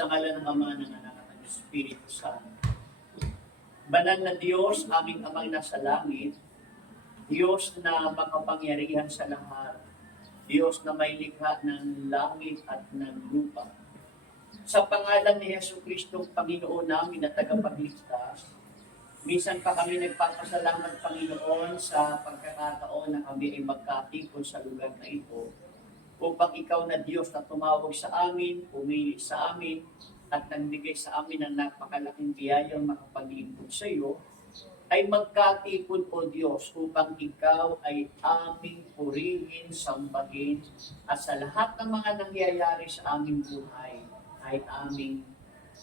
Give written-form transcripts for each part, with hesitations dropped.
Sa ngalan ng Ama, ng Anak at ng Espiritu Santo. Banal na Diyos, aming Amang nasa langit, Diyos na makapangyarihan sa lahat, Diyos na may likha ng langit at ng lupa. Sa pangalan ni Jesucristo, Panginoon namin na tagapagligtas, minsan pa kami nagpapasalamat, Panginoon, sa pagkakataon na kami ay magkatipon sa lugar na ito, upang ikaw na Diyos na tumawag sa amin, pumili sa amin, at nagbigay sa amin ng napakalaking biyayang makapaglingkod sa iyo, ay magkatipon, O Diyos, upang ikaw ay aming purihin, sambahin, at sa lahat ng mga nangyayari sa aming buhay, ay aming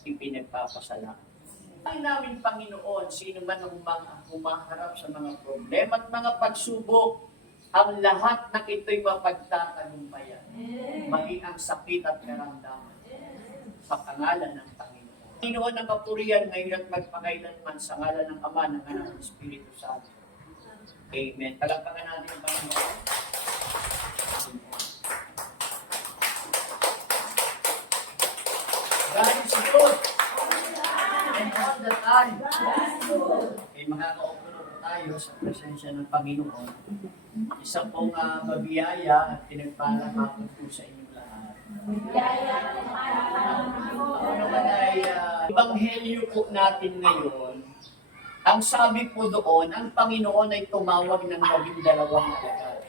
ipinagpapasalamat. Ay namin, Panginoon, sino man ang humaharap sa mga problema at mga pagsubok, ang lahat ng ito'y mapagtatagumpayan, maging ang sakit at karamdaman, sa pangalan ng Panginoon. Panginoon ang kapurihan ngayon at magpakailanman sa ngalan ng Ama, ng Anak ng Espiritu Santo. Amen. Palakpakan natin ang Panginoon. God is good. And all the time. Ay makaka-opero tayo sa presensya ng Panginoon. Isa pong mabiyaya at pinagpala hapon po sa inyong lahat. Ako naman ay Ebanghelyo po natin ngayon. Ang sabi po doon, ang Panginoon ay tumawag ng 12 alagad.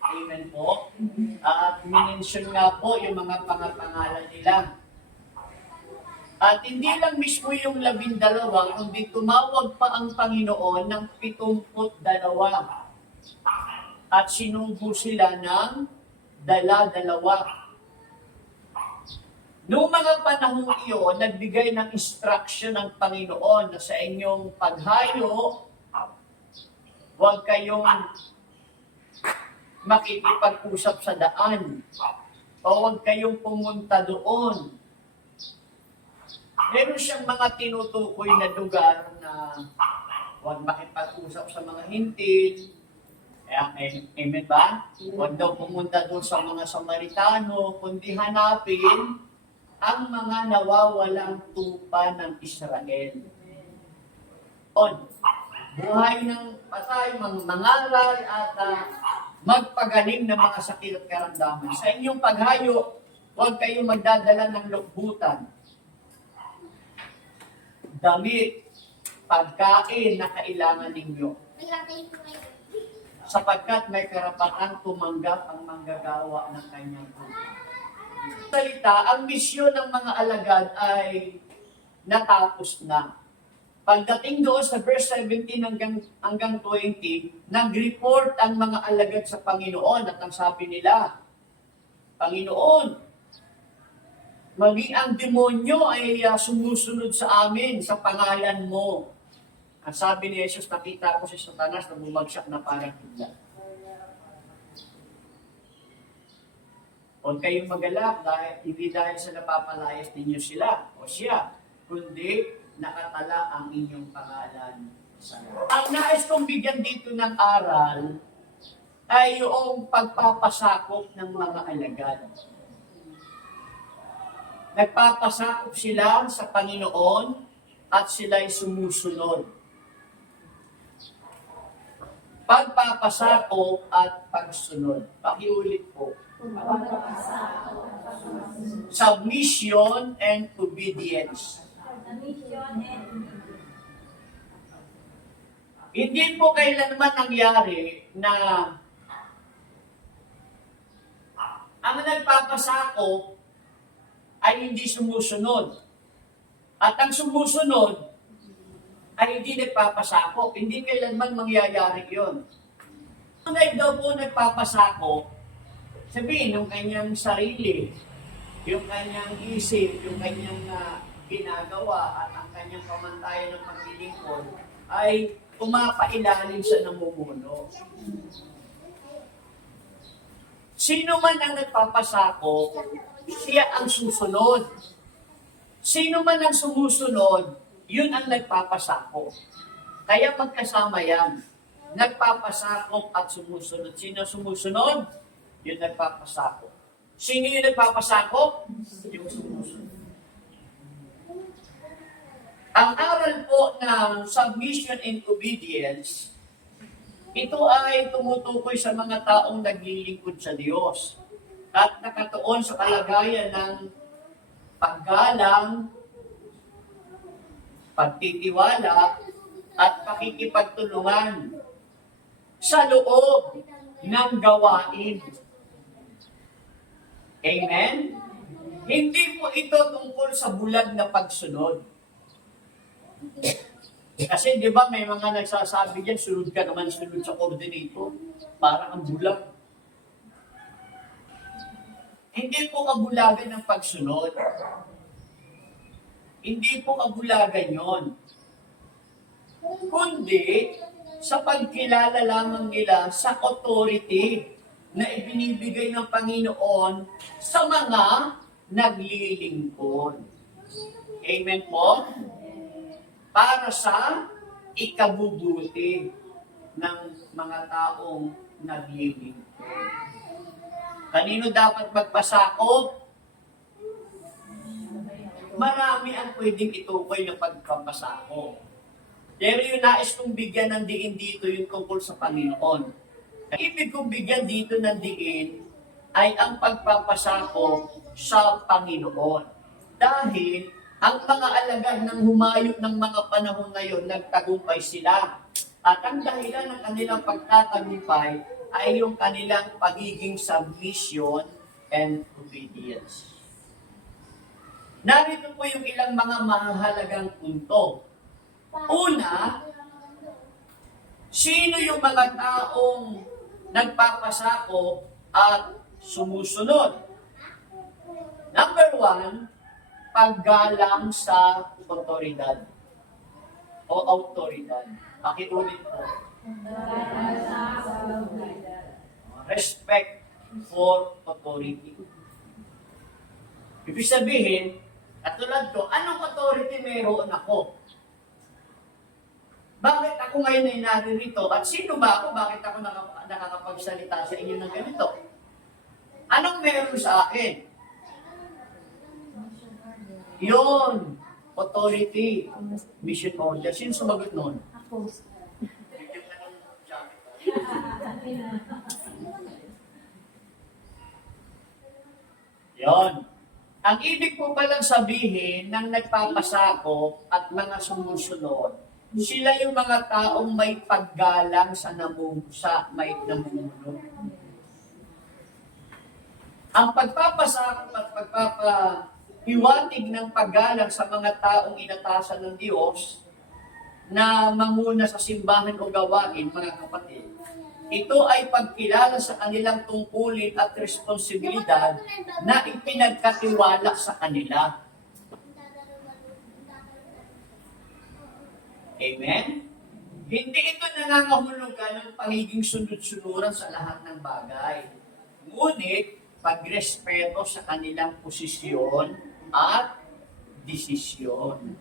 Amen po. At minention nga po yung mga pangalan nila. At hindi lang mismo yung 12, kundi tumawag pa ang Panginoon ng 72. At sinubo sila ng dala-dalawa. Noong mga panahon iyon, nagbigay ng instruction ng Panginoon na sa inyong paghayo, huwag kayong makikipag-usap sa daan o huwag kayong pumunta doon. Meron siyang mga tinutukoy na lugar na huwag makipag-usap sa mga hintil. Amen ba? Huwag daw pumunta doon sa mga Samaritano, kundi hanapin ang mga nawawalang tupa ng Israel. Buhay ng patay, mangaral at magpagaling ng mga sakit at karamdaman. Sa inyong paghayo, huwag kayong magdadala ng lukbutan, damit, pagkain na kailangan ninyo. Sapagkat may karapatang tumanggap ang manggagawa ng kanyang buhay. Salita, ang misyon ng mga alagad ay natapos na. Pagdating doon sa verse 17 hanggang 20, nag-report ang mga alagad sa Panginoon at ang sabi nila, Panginoon, maging ang demonyo ay sumusunod sa amin sa pangalan mo. Ang sabi ni Jesus, nakita ko si Satanas na bumagsak na parang higla. Huwag kayong magalak hindi dahil sa napapalayas ninyo sila o siya, kundi nakatala ang inyong pangalan sa iyo. Ang nais kong bigyan dito ng aral ay yung pagpapasakop ng mga alagad. Nagpapasakop sila sa Panginoon at sila'y sumusunod. Pagpapasakop at pagsunod. Pakiulit po. Submission and obedience. Hindi po kailanman nangyari na ang nagpapasakop ay hindi sumusunod. At ang sumusunod ay hindi nagpapasakop. Hindi kailanman mangyayari yun. Kung daw po nagpapasakop, sabihin, yung kanyang sarili, yung kanyang isip, yung kanyang ginagawa, at ang kanyang pamantayan ng paglilingkod, ay pumapailalim sa namumuno. Sino man ang nagpapasakop, siya ang susunod. Sino man ang sumusunod, yun ang nagpapasakop. Kaya magkasama yan. Nagpapasakop at sumusunod. Sino sumusunod? Yun nagpapasakop. Sino yung nagpapasakop? Yung sumusunod. Ang aral po ng submission and obedience, ito ay tumutukoy sa mga taong naglilingkod sa Diyos at nakatuon sa kalagayan ng paggalang, pagtitiwala, at pakikipagtulungan sa loob ng gawain. Amen? Hindi po ito tungkol sa bulag na pagsunod. Kasi di ba may mga nagsasabi dyan, sunod ka naman sunod sa coordinator. Parang ang bulag. Hindi po kabulagan ng pagsunod. Hindi po kabulagan yon. Kundi sa pagkilala lamang nila sa authority na ibinibigay ng Panginoon sa mga naglilingkod. Amen po? Para sa ikabubuti ng mga taong naglilingkod. Kanino dapat magpasakop? Marami ang pwedeng itukoy ng pagpapasakop. Pero yung nais kong bigyan ng diin dito yung tungkol sa Panginoon. Ang ibig kong bigyan dito ng diin ay ang pagpapasakop sa Panginoon. Dahil ang mga alagad ng humayop ng mga panahon ngayon, nagtagumpay sila. At ang dahilan ng kanilang pagtatagumpay ay yung kanilang pagiging submission and obedience. Narito po yung ilang mga mahalagang punto. Una, sino yung mga taong nagpapasakop at sumusunod? Number 1, paggalang sa otoridad o autoridad. Pakiulit po. Respect for authority. Ibig sabihin, katulad ko, anong authority meron ako? Bakit ako ngayon ay naririto? At sino ba ako? Bakit ako nakakapagsalita sa inyo ng ganito? Anong meron sa akin? Yun, authority, mission order. Sino sumagot nun? Ako. Yun. Ang ibig po palang sabihin ng nagpapasakop at mga sumusunod, sila yung mga taong may paggalang sa may namumuno. Ang pagpapasakop at pagpapahiwatig ng paggalang sa mga taong inatasan ng Diyos na manguna sa simbahan o gawain, mga kapatid, ito ay pagkilala sa kanilang tungkulin at responsibilidad na ipinagkatiwala sa kanila. Amen? Hindi ito nangangahulugan ng pagiging sunod-sunuran sa lahat ng bagay. Ngunit, pagrespeto sa kanilang posisyon at desisyon.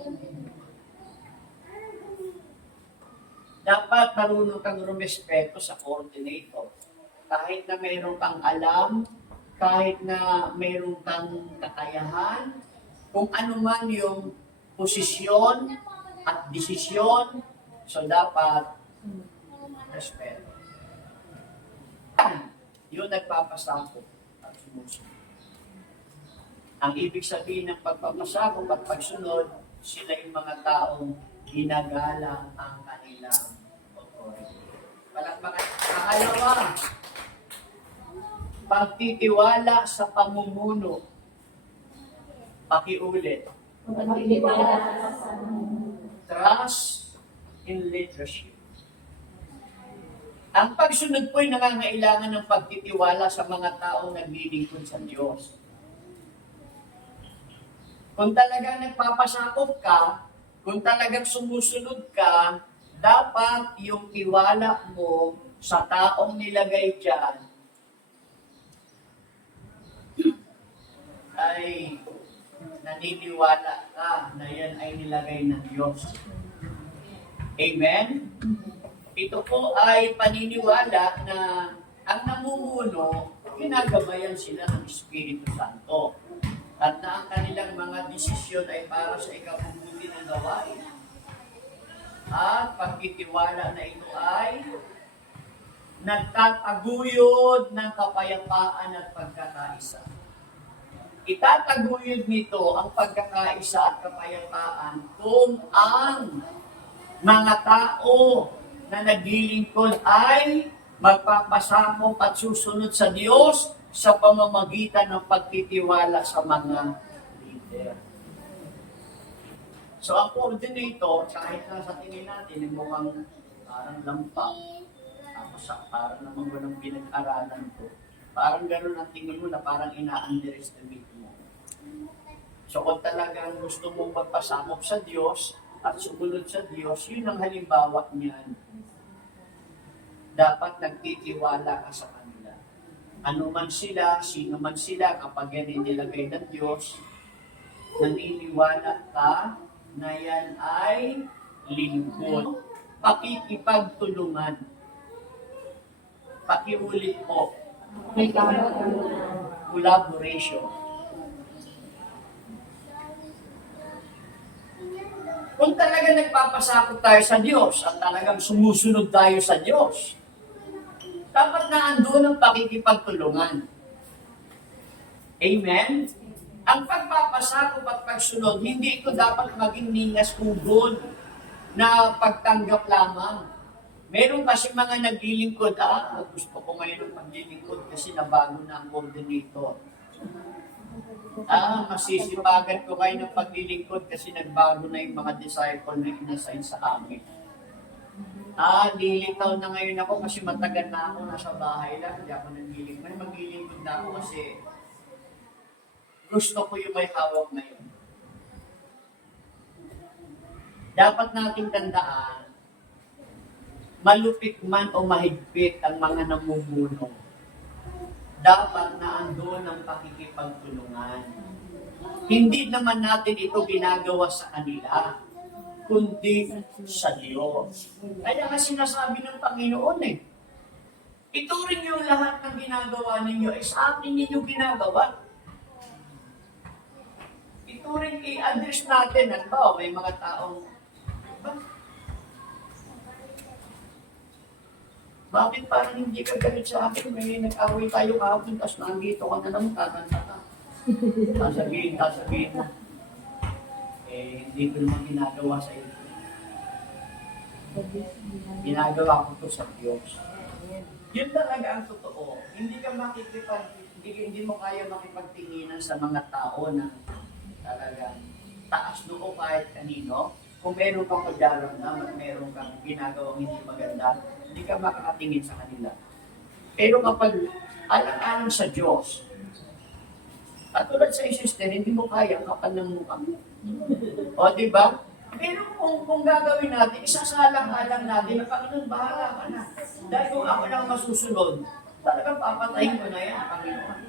Dapat marunong kang rumespeto sa coordinator. Kahit na mayroon kang alam, kahit na mayroon kang kakayahan, kung ano man yung posisyon at desisyon, so dapat respeto. Yun nagpapasakop at sumusunod. Ang ibig sabihin ng pagpapasakop at pagsunod, sila yung mga taong ginagalang ang kanilang authority. Palakpakan. Pangalawa, pagtitiwala sa pamumuno. Pakiulit. Trust in leadership. Ang pagsunod po ay nangangailangan ng pagtitiwala sa mga taong naglilingkod sa Diyos. Kung talagang nagpapasakop ka, kung talagang sumusunod ka, dapat yung tiwala mo sa taong nilagay dyan ay naniniwala ka na yan ay nilagay ng Diyos. Amen? Ito po ay paniniwala na ang namumuno ginagabayan sila ng Espiritu Santo. At na ang kanilang mga desisyon ay para sa ikabubuti ng gawain. At pagtitiwala na ito ay nagtataguyod ng kapayapaan at pagkakaisa. Itataguyod nito ang pagkakaisa at kapayapaan kung ang mga tao na naglilingkod ay magpapasakop at susunod sa Diyos sa pamamagitan ng pagtitiwala sa mga leader. So ang coordinator, kahit na sa tingin natin, mukhang parang lampak, tapos parang namang walang pinag-aralan ko, parang gano'n ang tingin mo na parang ina-underestimate mo. So kung talagang gusto mong magpasakop sa Diyos at sumunod sa Diyos, yun ang halimbawa niyan. Dapat nagtitiwala ka sa kanila. Ano man sila, sino man sila, kapag yan inilagay ng Diyos, naniniwala ka na yan ay lingkod. Pakikipagtulungan. Pakiulit po. Collaboration. Kung talaga nagpapasakot tayo sa Diyos at talagang sumusunod tayo sa Diyos, dapat na andun ang pakikipagtulungan. Amen? Ang pagpapasakop at pagsunod, hindi ito dapat maging ningas ugod na pagtanggap lamang. Meron kasi mga naglilingkod, gusto ko ngayon ng paglilingkod kasi nabago na ang coordinator. Masisipagan ko kayo ng paglilingkod kasi nagbago na yung mga disciple na inassign sa amin. Nilitaw na ngayon ako kasi matagal na ako nasa bahay lang, hindi ako naglilingkod. May maglilingkod na ako kasi gusto ko yung may hawak na yun. Dapat nating tandaan, malupit man o mahigpit ang mga namumuno, dapat na andun ang pakikipagtulungan. Hindi naman natin ito ginagawa sa kanila, kundi sa Diyos. Kaya nga sinasabi ng Panginoon ituring yung lahat ng ginagawa ninyo ay sa akin ninyo ginagawa. Ituring i-address natin, may mga taong, bakit parang hindi ka galit sa akin? May nag-away tayo kahapon, tapos nandito ka na naman, kakanta ka. Sasabihin mo. Hindi ko naman ginagawa sa iyo. Ginagawa ko to sa Diyos. Yun talaga ang totoo. Hindi mo kaya makipagtinginan sa mga tao na talagang taas noo kahit kanino. Kung meron kang pagdaramdam at meron kang ginagawang hindi maganda, hindi ka makakatingin sa kanila. Pero kapag alang-alang sa Diyos, at tulad sa sister, hindi mo kaya ang kapal ng mukha mo. O, di ba? Pero kung gagawin natin, isasalang-alang natin na Panginoon, bahala ka na. Dahil kung ako lang masusunod, talagang papatayin ko na yan, Panginoon.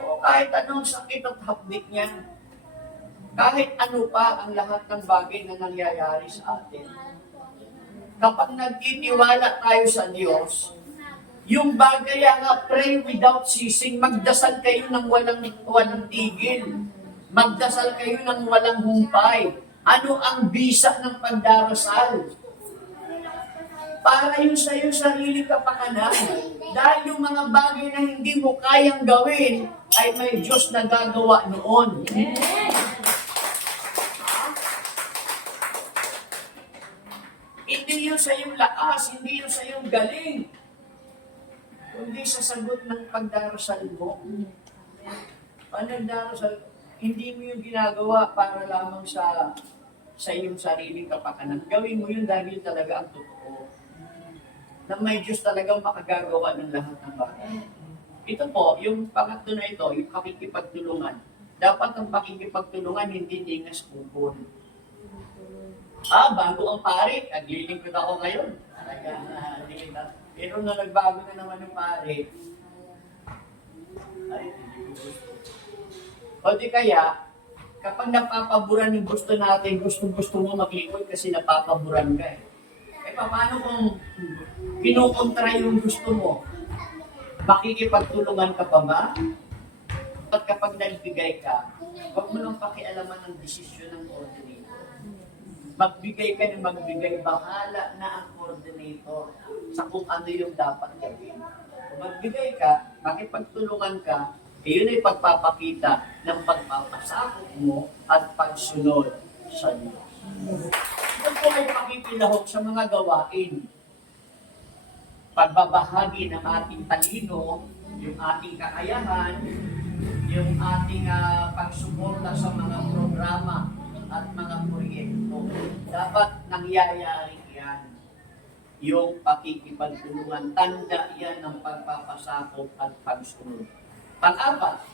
O kahit anong sakit at hapdik niyan, kahit ano pa ang lahat ng bagay na nangyayari sa atin. Kapag nagtitiwala tayo sa Diyos, yung bagay nga, pray without ceasing, magdasal kayo ng walang tigil. Magdasal kayo ng walang humpay. Ano ang bisa ng pagdarasal? Para yun sa iyong sarili kapakanan. Dahil yung mga bagay na hindi mo kayang gawin, ay may Diyos na gagawa noon. Hindi yun sa iyong lakas, hindi yun sa iyong galing, kundi sa sagot ng pagdarasal mo. Pagdarasal, hindi mo yung ginagawa para lamang sa iyong sariling kapakanan. Gawin mo yun dahil talaga ang totoo. Na may Diyos talagang makagagawa ng lahat ng bagay. Ito po, yung pangatlo na ito, yung pakikipagtulungan. Dapat ang pakikipagtulungan hindi ningas kupon. Bago ang pari, naglilingkod ako ngayon. Pero na nagbago na naman yung pari, ay, hindi ko gusto. O di kaya, kapag napapaboran yung gusto natin, gusto mo maglingkod kasi napapaboran ka paano kung kinukontra yung gusto mo? Makikipagtulungan ka pa ba? At kapag nagbigay ka, huwag mo lang pakialaman ng desisyon ng coordinator. Magbigay ka ng magbigay, bahala na ang coordinator sa kung ano yung dapat gawin. Kung magbigay ka, makipagtulungan ka, yun ay pagpapakita ng pagpapasakop mo at pagsunod sa Diyos. Ito po ay pakikilahok sa mga gawain. Pagbabahagi ng ating talino, yung ating kakayahan, yung ating pagsuporta sa mga programa at mga proyekto. Dapat nangyayari yan. Yung pakikipagtulungan, tanda yan ng pagpapasakop at pagsunod. Pang-apat,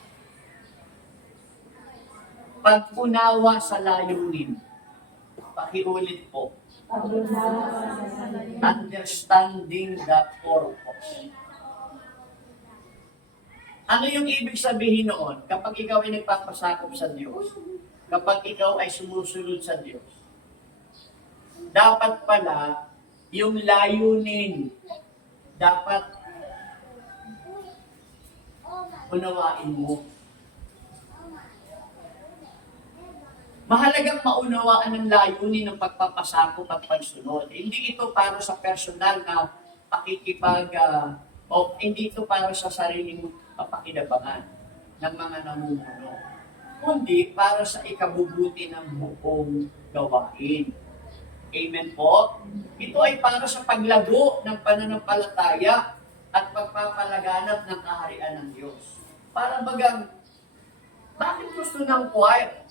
pag-unawa sa layunin. Pakiulit po. Understanding the purpose. Ano yung ibig sabihin noon kapag ikaw ay nagpapasakop sa Diyos? Kapag ikaw ay sumusunod sa Diyos? Dapat pala, yung layunin, dapat unawain mo. Mahalagang maunawaan ng layunin ng pagpapasakop at pagsunod. Hindi ito para sa personal na o hindi ito para sa sariling papakinabangan ng mga namumuno, kundi para sa ikabubuti ng buong gawain. Amen po? Ito ay para sa paglago ng pananampalataya at pagpapalaganap ng kaharian ng Diyos. Para bagang, bakit gusto ng choir?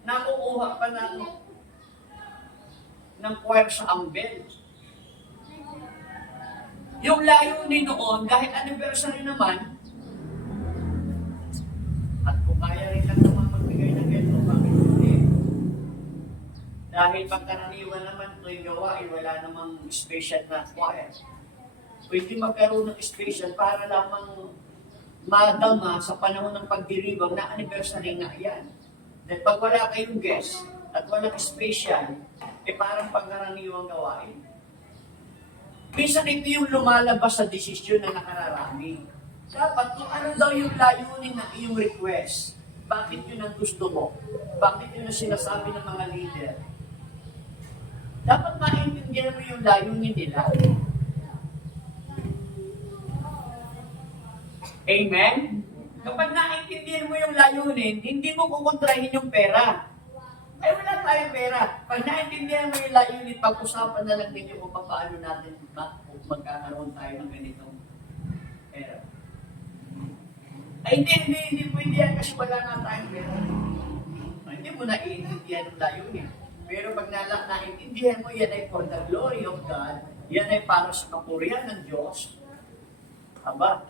Nakukuha pa ng choir sa Ambel. Yung layunin noon, kahit anniversary naman, at kung kaya rin lang naman magbigay ng ganito, bakit hindi? Dahil pagkaraniwan naman ito'y gawain, wala namang special na choir. Pwede magkaroon ng special para lamang madama sa panahon ng pagdiribang na anniversary nga yan. Dahil pag wala kayong guest at walang special, parang pagkaraniwang gawain. Minsan ito yung lumalabas sa desisyon na nakararami. Dapat kung ano daw yung layunin ng iyong request, bakit yun ang gusto mo? Bakit yun ang sinasabi ng mga leader? Dapat maintindihan mo yung layunin nila. Amen? Kapag naintindihan mo yung layunin, hindi mo kukontrahin yung pera. Ay, wala tayong pera. Pag naintindihan mo yung layunin, pag-usapan na lang ninyo kung paano natin magkakaroon tayo ng ganitong pera. Ay, hindi pwede yan kasi wala na tayong pera. Ay, hindi mo naiintindihan yung layunin. Pero pag naintindihan mo, yan ay for the glory of God, yan ay para sa kapurihan ng Diyos. Aba,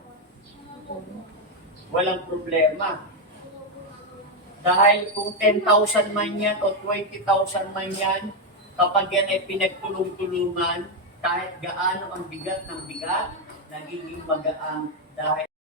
walang problema. Dahil kung 10,000 man yan o 20,000 man yan, kapag yan ay pinagtulong-tulungan, kahit gaano ang bigat ng bigat, nagiging magaang dahil